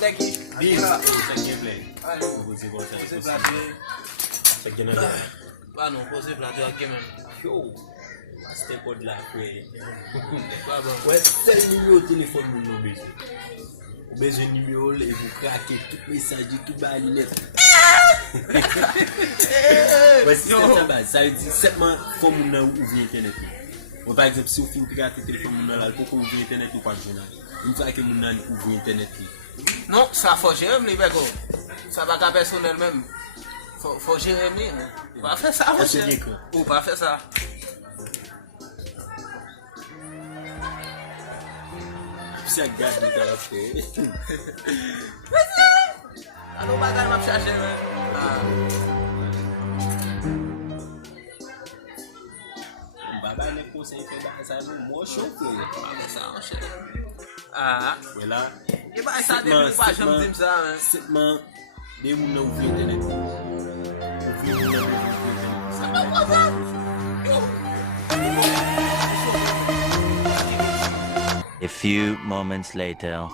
Teki. Dis, sa gen play. Allez, Pose kon sa. pose plate. Sa gen nan. Ba non, pose plate ak men. Yo. Step out la kwe. Ba bon. Ouais, sel numéro téléphone moun nou bezwen. Ou bezwen numéro le, vous craquez tout message, tout ba alinet. Ouais, si c'est ça base, ça veut dire seulement comme moun nan ouvre internet. Ou par exemple, si vous fin pirater téléphone moun nan la, pour ouvrir internet ou pas journal. Une fois que moun nan ouvre internet. Non, ça faut gérer li beko. Ça pas qu'à personnel même. Faut gérer li. Pas faire ça, mon cher. Ou pas faire ça. Si a gade li ta la fè. Ano bagay m'a chercher men. Baba le conseil fè ba sa nou mo choke. Pas faire ça, mon cher. Ah. Voilà. Et bah ça depuis pas jamais dire ça. Seulement des moun nan ouvre internet. Ça pas quoi ça. A few moments later.